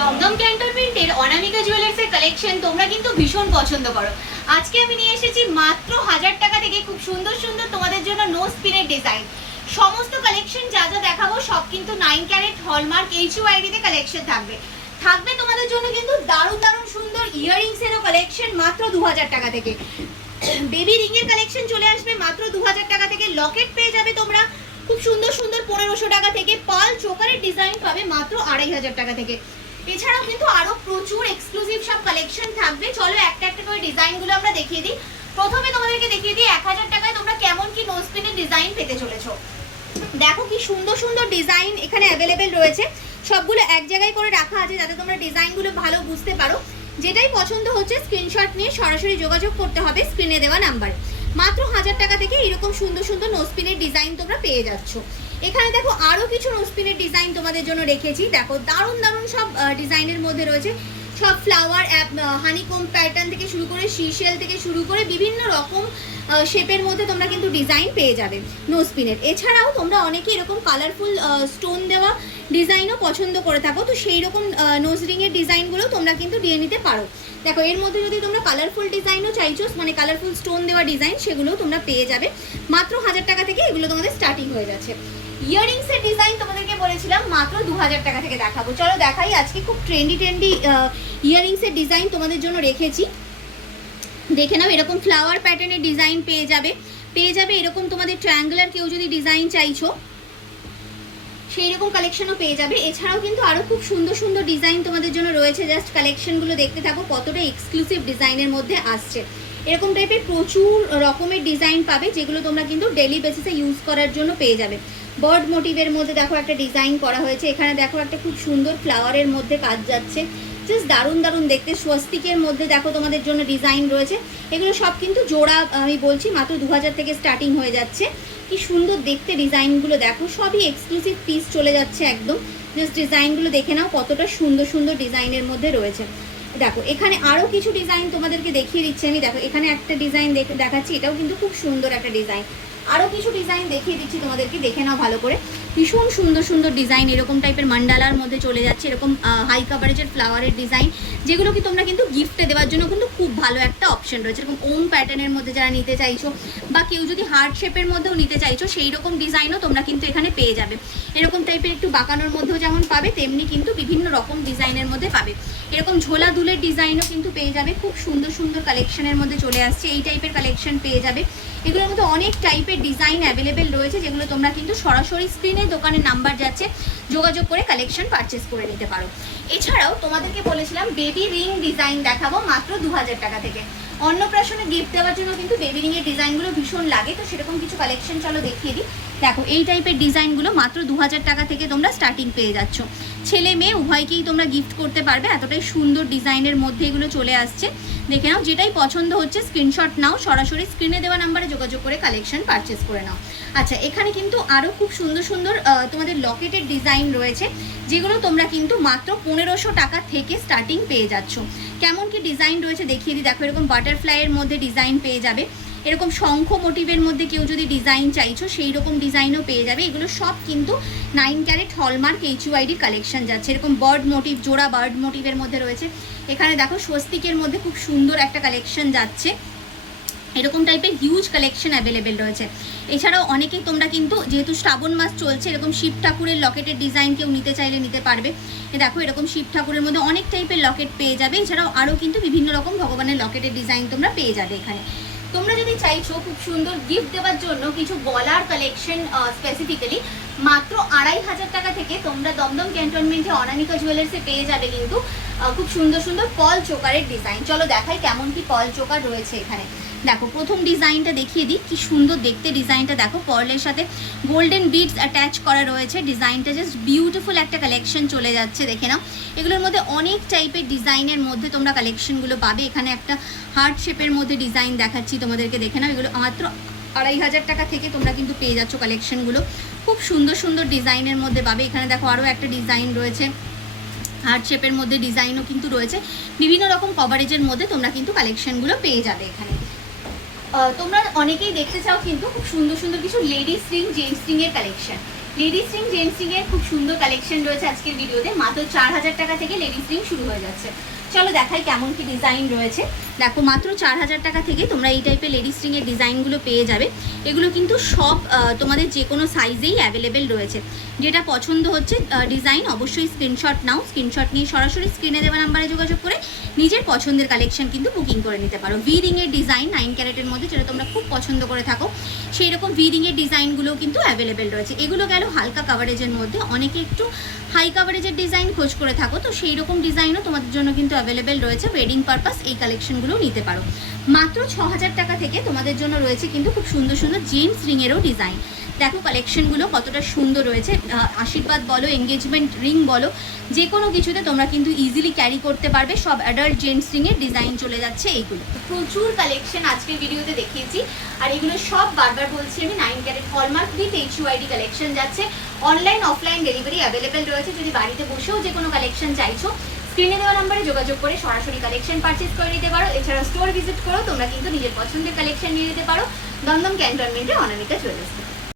দমদম ক্যান্টনমেন্টের অনামিকা জুয়েলার্সের কালেকশন তোমরা কিন্তু ভীষণ পছন্দ করো। আজকে আমি নিয়ে এসেছি মাত্র 1000 টাকা থেকে খুব সুন্দর সুন্দর তোমাদের জন্য নো স্পিনের ডিজাইন। সমস্ত কালেকশন যা যা দেখাবো সব কিন্তু 9 ক্যারেট হলমার্ক HUID তে কালেকশন থাকবে তোমাদের জন্য কিন্তু দারুণ দারুণ সুন্দর ইয়াররিংস এরও কালেকশন মাত্র 2000 টাকা থেকে। বেবি রিং এর কালেকশন চলে আসবে মাত্র 2000 টাকা থেকে। লকেট পেয়ে যাবে তোমরা খুব সুন্দর সুন্দর 1500 টাকা থেকে। পাল চোকারের ডিজাইন পাবে মাত্র 2500 টাকা থেকে। এছাড়াও কিন্তু আরো প্রচুর এক্সক্লুসিভ সব কালেকশন থাকবে। চলো একটা একটা করে ডিজাইনগুলো আমরা দেখিয়ে দিই। প্রথমে তোমাদেরকে দেখিয়ে দিই 1000 টাকায় তোমরা কেমন কি নো স্পিনের ডিজাইন পেতে চলেছো। দেখো কি সুন্দর সুন্দর ডিজাইন এখানে অ্যাভেলেবেল রয়েছে। সবগুলো এক জায়গায় করে রাখা আছে যাতে তোমরা ডিজাইনগুলো ভালো বুঝতে পারো। যেটাই পছন্দ হচ্ছে স্ক্রিনশট নিয়ে সরাসরি যোগাযোগ করতে হবে স্ক্রিনে দেওয়া নাম্বার। মাত্র 1000 টাকা থেকে এরকম সুন্দর সুন্দর নো স্পিনের ডিজাইন তোমরা পেয়ে যাচ্ছ। এখানে দেখো আরো কিছু নো স্পিনের ডিজাইন তোমাদের জন্য রেখেছি। দেখো দারুণ দারুণ সব ডিজাইনের মধ্যে রয়েছে। সব ফ্লাওয়ার হানিকম প্যাটার্ন থেকে শুরু করে সিশেল থেকে শুরু করে বিভিন্ন রকম শেপের মধ্যে তোমরা কিন্তু ডিজাইন পেয়ে যাবে নো স্পিনের। এছাড়াও তোমরা অনেকে এরকম কালারফুল স্টোন দেওয়া ডিজাইনও পছন্দ করে থাকো, তো সেই রকম নোজ রিংয়ের ডিজাইনগুলো তোমরা কিন্তু দিয়ে নিতে পারো। দেখো এর মধ্যে যদি তোমরা কালারফুল ডিজাইনও চাইছো, মানে কালারফুল স্টোন দেওয়া ডিজাইন, সেগুলোও তোমরা পেয়ে যাবে মাত্র 1000 টাকা থেকে। এগুলো তোমাদের স্টার্টিং হয়ে যাচ্ছে। ইয়াররিংস এর ডিজাইন তোমাদেরকে বলেছিলাম মাত্র 2000 টাকা থেকে দেখাবো। চলো দেখাই। আজকে খুব ট্রেন্ডি ইয়াররিংস এর ডিজাইন তোমাদের জন্য রেখেছি। দেখে নাও এরকম ফ্লাওয়ার প্যাটার্নের ডিজাইন পেয়ে যাবে এরকম তোমাদের ট্রায়াঙ্গুলার কেউ যদি ডিজাইন চাইছো সেই রকম কালেকশনও পেয়ে যাবে। এছাড়াও কিন্তু আরো খুব সুন্দর সুন্দর ডিজাইন তোমাদের জন্য রয়েছে। জাস্ট কালেকশনগুলো দেখতে থাকো কতটা এক্সক্লুসিভ ডিজাইনের মধ্যে আসছে। এরকম টাইপের প্রচুর রকমের ডিজাইন পাবে যেগুলো তোমরা কিন্তু ডেলি বেসিসে ইউজ করার জন্য পেয়ে যাবে। বার্ড মোটিভের মধ্যে দেখো একটা ডিজাইন করা হয়েছে। এখানে দেখো একটা খুব সুন্দর ফ্লাওয়ারের মধ্যে কাজ যাচ্ছে, জাস্ট দারুণ দারুণ দেখতে। স্বস্তিকের মধ্যে দেখো তোমাদের জন্য ডিজাইন রয়েছে। এগুলো সব কিন্তু জোড়া আমি বলছি মাত্র 2000 থেকে স্টার্টিং হয়ে যাচ্ছে। কি সুন্দর দেখতে ডিজাইনগুলো দেখো, সবই এক্সক্লুসিভ পিস চলে যাচ্ছে একদম। জাস্ট ডিজাইনগুলো দেখে নাও কতটা সুন্দর সুন্দর ডিজাইনের মধ্যে রয়েছে। দেখো এখানে আরও কিছু ডিজাইন তোমাদেরকে দেখিয়ে দিচ্ছি আমি। দেখো এখানে একটা ডিজাইন দেখাচ্ছি, এটাও কিন্তু খুব সুন্দর একটা ডিজাইন। আরও কিছু ডিজাইন দেখিয়ে দিচ্ছি তোমাদেরকে, দেখে নাও ভালো করে। ভীষণ সুন্দর সুন্দর ডিজাইন এরকম টাইপের মান্ডালার মধ্যে চলে যাচ্ছে। এরকম হাই কাভারেজের ফ্লাওয়ারের ডিজাইন, যেগুলো কি তোমরা কিন্তু গিফটে দেওয়ার জন্য কিন্তু খুব ভালো একটা অপশন রয়েছে। এরকম ওম প্যাটার্নের মধ্যে যারা নিতে চাইছো বা কেউ যদি হার্ট শেপের মধ্যেও নিতে চাইছো সেই রকম ডিজাইনও তোমরা কিন্তু এখানে পেয়ে যাবে। এরকম টাইপের একটু বাঁকানোর মধ্যেও যেমন পাবে তেমনি কিন্তু বিভিন্ন রকম ডিজাইনের মধ্যে পাবে। এরকম ঝোলা দুলের ডিজাইনও কিন্তু পেয়ে যাবে। খুব সুন্দর সুন্দর কালেকশনের মধ্যে চলে আসছে। এই টাইপের কালেকশন পেয়ে যাবে। এগুলোর মধ্যে অনেক টাইপের ডিজাইন অ্যাভেলেবেল রয়েছে যেগুলো তোমরা কিন্তু সরাসরি স্ক্রিনে দোকানের নাম্বার যাচ্ছে, যোগাযোগ করে কালেকশন পারচেস করে নিতে পারো। এছাড়াও তোমাদেরকে বলেছিলাম বেবি রিং ডিজাইন দেখাবো মাত্র 2000 টাকা থেকে। অন্নপ্রাশনে গিফট দেওয়ার জন্য কিন্তু বেবি রিংয়ের ডিজাইনগুলো ভীষণ লাগে, তো সেরকম কিছু কালেকশন চলো দেখিয়ে দিই। দেখো এই টাইপের ডিজাইনগুলো মাত্র 2000 টাকা থেকে তোমরা স্টার্টিং পেয়ে যাচ্ছ। ছেলে মেয়ে উভয়কেই তোমরা গিফট করতে পারবে, এতটাই সুন্দর ডিজাইনের মধ্যে এগুলো চলে আসছে। দেখে নাও, যেটাই পছন্দ হচ্ছে স্ক্রিনশট নাও, সরাসরি স্ক্রিনে দেওয়া নাম্বারে যোগাযোগ করে কালেকশন পারচেস করে নাও। আচ্ছা এখানে কিন্তু আরও খুব সুন্দর সুন্দর তোমাদের লকেটের ডিজাইন রয়েছে যেগুলো তোমরা কিন্তু মাত্র 1500 টাকা থেকে স্টার্টিং পেয়ে যাচ্ছ। কেমন কি ডিজাইন রয়েছে দেখিয়ে দিই। দেখো এরকম বাটারফ্লাইয়ের মধ্যে ডিজাইন পেয়ে যাবে। এরকম শঙ্খ মোটিভের মধ্যে কেউ যদি ডিজাইন চাইছো সেই রকম ডিজাইনও পেয়ে যাবে। এগুলো সব কিন্তু 9 ক্যারেট হলমার্ক HUID কালেকশন যাচ্ছে। এরকম বার্ড মোটিভ, জোড়া বার্ড মোটিভের মধ্যে রয়েছে। এখানে দেখো স্বস্তিকের মধ্যে খুব সুন্দর একটা কালেকশন যাচ্ছে। এরকম টাইপের হিউজ কালেকশন অ্যাভেলেবেল রয়েছে। এছাড়াও অনেকেই তোমরা কিন্তু যেহেতু শ্রাবণ মাস চলছে, এরকম শিব ঠাকুরের লকেটের ডিজাইন কেউ নিতে চাইলে নিতে পারবে। দেখো এরকম শিব ঠাকুরের মধ্যে অনেক টাইপের লকেট পেয়ে যাবে। এছাড়াও আরও কিন্তু বিভিন্ন রকম ভগবানের লকেটের ডিজাইন তোমরা পেয়ে যাবে এখানে। তোমরা যদি চাইছো খুব সুন্দর গিফট দেওয়ার জন্য কিছু গলার কালেকশন স্পেসিফিক্যালি মাত্র 2500 টাকা থেকে তোমরা দমদম ক্যান্টনমেন্টে অনামিকা জুয়েলার্সে পেয়ে যাবে কিন্তু খুব সুন্দর সুন্দর পল চোকারের ডিজাইন। চলো দেখাই কেমন কি পল চোকার রয়েছে এখানে। দেখো প্রথম ডিজাইনটা দেখিয়ে দিই, কি সুন্দর দেখতে ডিজাইনটা। দেখো পার্লের সাথে গোল্ডেন বিডস অ্যাটাচ করা রয়েছে। ডিজাইনটা জাস্ট বিউটিফুল একটা কালেকশন চলে যাচ্ছে, দেখে নাও। এগুলোর মধ্যে অনেক টাইপের ডিজাইনের মধ্যে তোমরা কালেকশনগুলো পাবে। এখানে একটা হার্ট শেপের মধ্যে ডিজাইন দেখাচ্ছি তোমাদেরকে, দেখে নাও। এগুলো মাত্র 2500 টাকা থেকে তোমরা কিন্তু পেয়ে যাচ্ছ কালেকশনগুলো। খুব সুন্দর সুন্দর ডিজাইনের মধ্যে পাবে। এখানে দেখো আরও একটা ডিজাইন রয়েছে, হার্ট শেপের মধ্যে ডিজাইনও কিন্তু রয়েছে। বিভিন্ন রকম কভারেজের মধ্যে তোমরা কিন্তু কালেকশনগুলো পেয়ে যাবে এখানে। তোমরা অনেকেই দেখতে চাও কিন্তু খুব সুন্দর সুন্দর কিছু লেডিস রিং, জেন্টস রিং এর collection. Ladies ring gents ring এর খুব সুন্দর কালেকশন রয়েছে আজকের ভিডিওতে। মাত্র 4000 টাকা থেকে লেডিস রিং শুরু হয়ে যাচ্ছে। চলো দেখাই কেমন কি ডিজাইন রয়েছে। দেখো মাত্র 4000 টাকা থেকে তোমরা এই টাইপের লেডিস রিং এর ডিজাইনগুলো পেয়ে যাবে। এগুলো কিন্তু সব তোমাদের যে কোনো সাইজেই অ্যাভেলেবেল রয়েছে। যেটা পছন্দ হচ্ছে ডিজাইন অবশ্যই স্ক্রিনশট নাও, স্ক্রিনশট নিয়ে সরাসরি স্ক্রিনে দেওয়া নাম্বারে যোগাযোগ করে নিজের পছন্দের কালেকশন কিন্তু বুকিং করে নিতে পারো। ভি রিং এর ডিজাইন 9 ক্যারেটের মধ্যে, যেটা তোমরা খুব পছন্দ করে থাকো, সেই রকম ভি রিং এর ডিজাইনগুলো কিন্তু অ্যাভেলেবেল রয়েছে। এগুলো গেল হালকা কাভারেজের মধ্যে, অনেকে একটু হাই কাভারেজের ডিজাইন খোঁজ করে থাকো, তো সেই রকম ডিজাইনও তোমাদের জন্য কিন্তু অ্যাভেলেবেল রয়েছে। ওয়েডিং পারপাস এই কালেকশনগুলো নিতে পারো। মাত্র 6000 টাকা থেকে তোমাদের জন্য রয়েছে কিন্তু খুব সুন্দর সুন্দর জেন্টস রিংয়েরও ডিজাইন। দেখো কালেকশনগুলো কতটা সুন্দর রয়েছে। আশীর্বাদ বলো, এঙ্গেজমেন্ট রিং বলো, যে কোনো কিছুতে তোমরা কিন্তু ইজিলি ক্যারি করতে পারবে। সব অ্যাডাল্ট জেন্টস রিংয়ের ডিজাইন চলে যাচ্ছে এইগুলো। প্রচুর কালেকশন আজকের ভিডিওতে দেখিয়েছি, আর এগুলো সব বারবার বলছি আমি 9 carat hallmark with HUID collection যাচ্ছে। অনলাইন অফলাইন ডেলিভারি অ্যাভেলেবেল রয়েছে। যদি বাড়িতে বসেও যে কোনো কালেকশন চাইছো, স্ক্রিনে দেওয়া নাম্বারে যোগাযোগ করে সরাসরি কালেকশন পারচেজ করে নিতে পারো। এছাড়া স্টোর ভিজিট করো, তোমরা কিন্তু নিজের পছন্দের কালেকশন নিয়ে নিতে পারো দমদম ক্যান্টনমেন্টে অনামিকা জুয়েলার্স।